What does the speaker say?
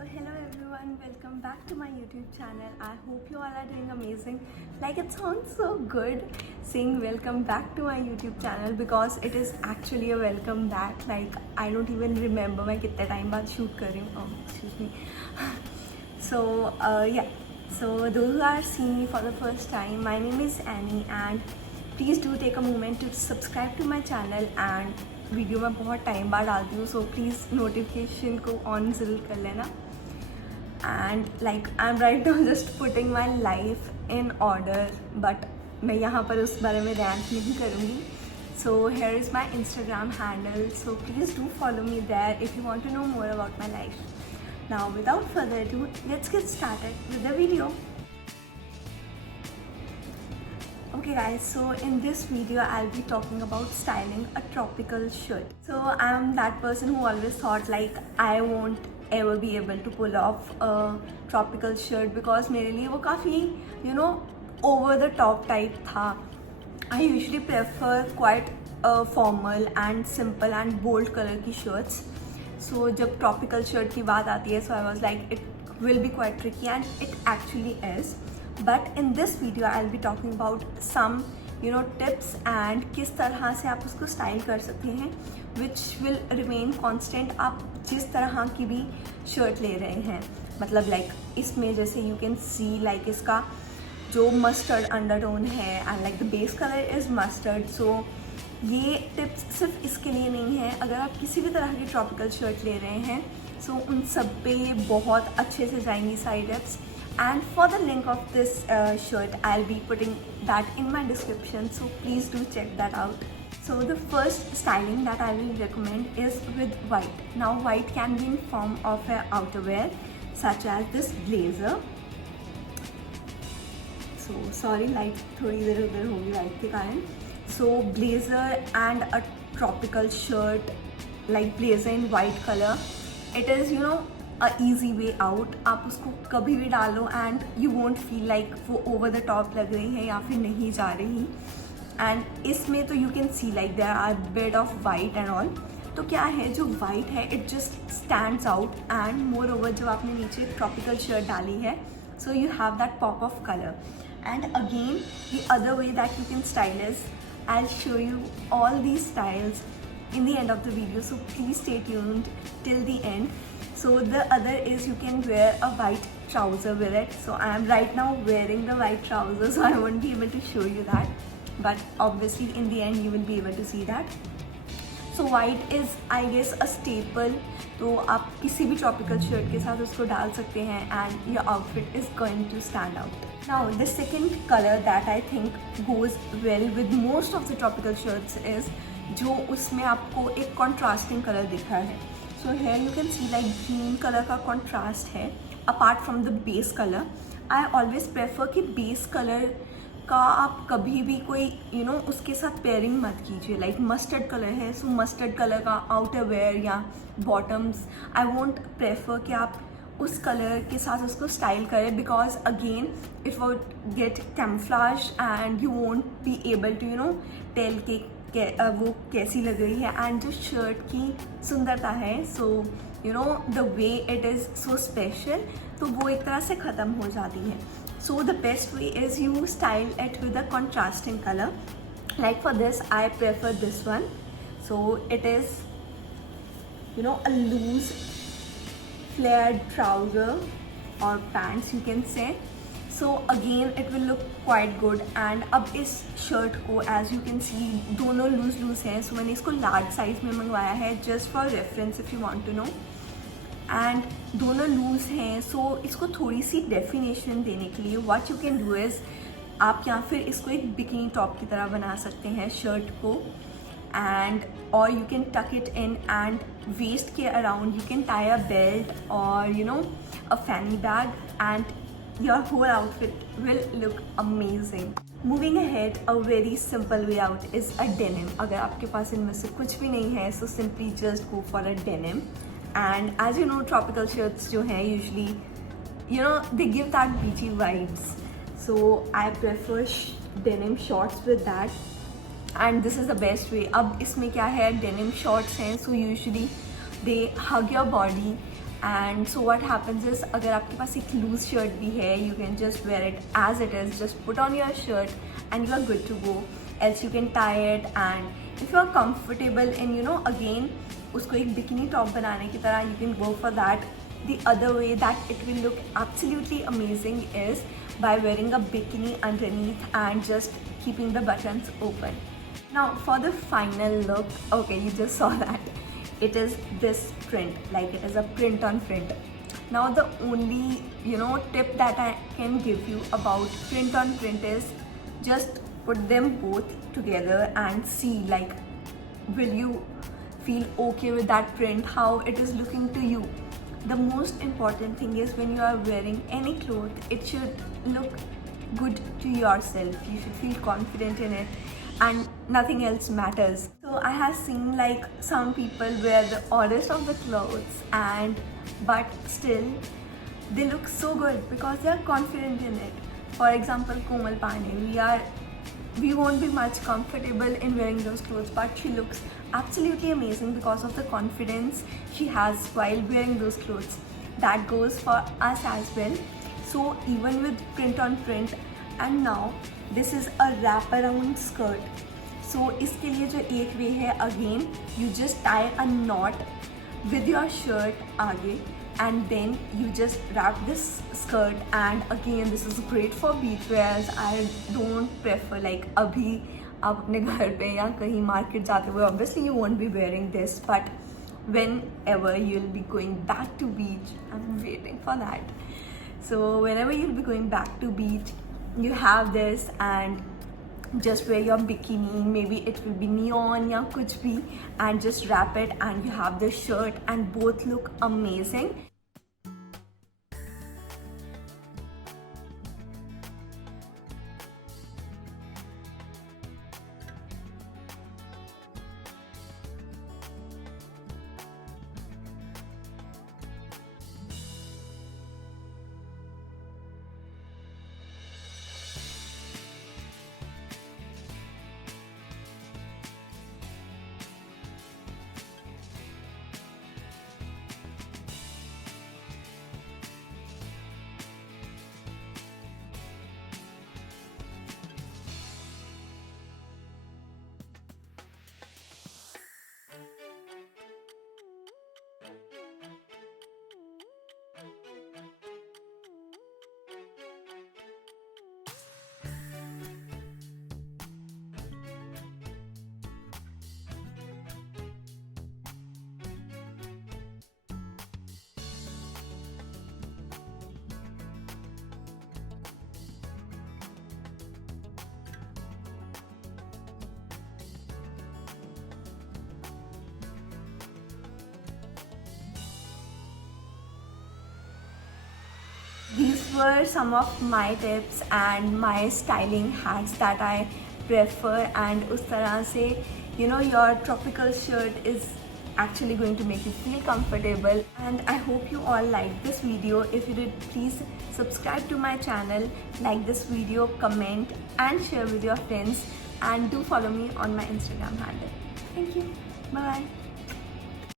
So hello everyone, welcome back to my YouTube channel. I hope you all are doing amazing. Like, it sounds so good saying welcome back to my YouTube channel because it is actually a welcome back. Like, I don't even remember मैं कितने time बाद shoot कर रही हूँ. Oh, excuse me. So those who are seeing me for the first time, my name is Annie and please do take a moment to subscribe to my channel. And video मैं बहुत time बाद डालती हूँ, so please notification को on ज़रूर कर लेना. And like I am right now just putting my life in order, but मैं यहाँ पर उस बारे में रैंट नहीं करूँगी. So here is my Instagram handle, so please do follow me there if you want to know more about my life. Now without further ado, let's get started with the video. Okay guys, so in this video I'll be talking about styling a tropical shirt. So I'm that person who always thought like I won't ever be able to pull off a tropical shirt because मेरे लिए वो काफ़ी over the top type था. I usually prefer quite formal and simple and bold color की shirts. So जब tropical shirt की बात आती है, so I was like it will be quite tricky and it actually is. But in this video I'll be talking about some tips and किस तरह से आप उसको स्टाइल कर सकते हैं which will remain constant आप जिस तरह की भी शर्ट ले रहे हैं. मतलब लाइक इसमें जैसे you can see like इसका जो मस्टर्ड अंडरटोन है and like the base color is mustard. So ये टिप्स सिर्फ इसके लिए नहीं है, अगर आप किसी भी तरह की ट्रॉपिकल शर्ट ले रहे हैं सो उन सब पे बहुत अच्छे से जाएंगी सारी tips. And for the link of this shirt, I'll be putting that in my description, so please do check that out. So the first styling that I will recommend is with white. Now white can be in form of an outerwear such as this blazer. So sorry, light थोड़ी इधर उधर होगी light के कारण. So blazer and a tropical shirt like blazer in white color. It is a easy way out. आप उसको कभी भी डालो and you won't feel like वो over the top लग रही है या फिर नहीं जा रही. and इसमें तो you can see like there are bit of white and all. तो क्या है जो white है it just stands out and moreover जब आपने नीचे tropical shirt डाली है so you have that pop of color. And again the other way that you can style is I'll show you all these styles in the end of the video, so please stay tuned till the end. So the other is you can wear a white trouser with it. So I am right now wearing the white trouser, so I won't be able to show you that, but obviously in the end you will be able to see that. So white is I guess a staple, तो आप किसी भी tropical shirt के साथ उसको डाल सकते हैं and your outfit is going to stand out. Now the second color that I think goes well with most of the tropical shirts is जो उसमें आपको एक contrasting color दिख रहा है. So here you can see like green color का contrast है apart from the base color. I always prefer कि base color का आप कभी भी कोई उसके साथ पेयरिंग मत कीजिए. लाइक मस्टर्ड कलर है सो मस्टर्ड कलर का आउटर वेयर या बॉटम्स आई वोंट प्रेफर कि आप उस कलर के साथ उसको स्टाइल करें because again it would get camouflage and you won't be able to tell के वो कैसी लग रही है. एंड जो शर्ट की सुंदरता है so the way it is so special, तो वो एक तरह से ख़त्म हो जाती है. So the best way is you style it with a contrasting color. Like for this I prefer this one. So it is a loose flared trouser or pants you can say. So again it will look quite good. And अब इस shirt को as you can see दोनों loose हैं. So मैंने इसको large size में मंगवाया है just for reference if you want to know. And दोनों लूज़ हैं सो इसको थोड़ी सी डेफिनेशन देने के लिए what you can do is आप या फिर इसको एक बिकिनी टॉप की तरह बना सकते हैं शर्ट को. एंड और you can tuck it in and waist के around you can tie a belt और a fanny bag and your whole outfit will look amazing. Moving ahead a very simple way out is a denim. अगर आपके पास इनमें से कुछ भी नहीं है so simply just go for a denim. And as you know tropical shirts जो हैं usually they give that beachy vibes, so I prefer denim shorts with that and this is the best way. अब इसमें क्या है denim shorts हैं so usually they hug your body and so what happens is, अगर आपके पास एक loose shirt भी है, you can just wear it as it is, just put on your shirt and you are good to go. Else you can tie it, and if you are comfortable in you know again उसको एक bikini top बनाने की तरह, you can go for that. The other way that it will look absolutely amazing is by wearing a bikini underneath and just keeping the buttons open. Now for the final look, okay, you just saw that it is this print, like it is a print on print. Now the only tip that I can give you about print on print is just put them both together and see, like, will you feel okay with that print, how it is looking to you. The most important thing is when you are wearing any cloth, it should look good to yourself. You should feel confident in it and nothing else matters. So I have seen like some people wear the oddest of the clothes but still they look so good because they are confident in it. For example, Komal Pandey, we won't be much comfortable in wearing those clothes, but she looks absolutely amazing because of the confidence she has while wearing those clothes. That goes for us as well. So even with print on print, and now this is a wraparound skirt. So इसके लिए जो एक वे है, again you just tie a knot with your shirt आगे, and then you just wrap this skirt. And again, this is great for beach wears. I don't prefer, like, abhi आप अपने घर पे या कहीं मार्केट जाते हुए obviously you won't be wearing this, but whenever you'll be going back to beach, I'm waiting for that. So whenever you'll be going back to beach, you have this and just wear your bikini, maybe it will be neon या कुछ भी, and just wrap it and you have this shirt and both look amazing. These were some of my tips and my styling hacks that I prefer, and उस तरह से your tropical shirt is actually going to make you feel comfortable. And I hope you all liked this video. If you did, please subscribe to my channel, like this video, comment and share with your friends, and do follow me on my Instagram handle. Thank you. Bye bye.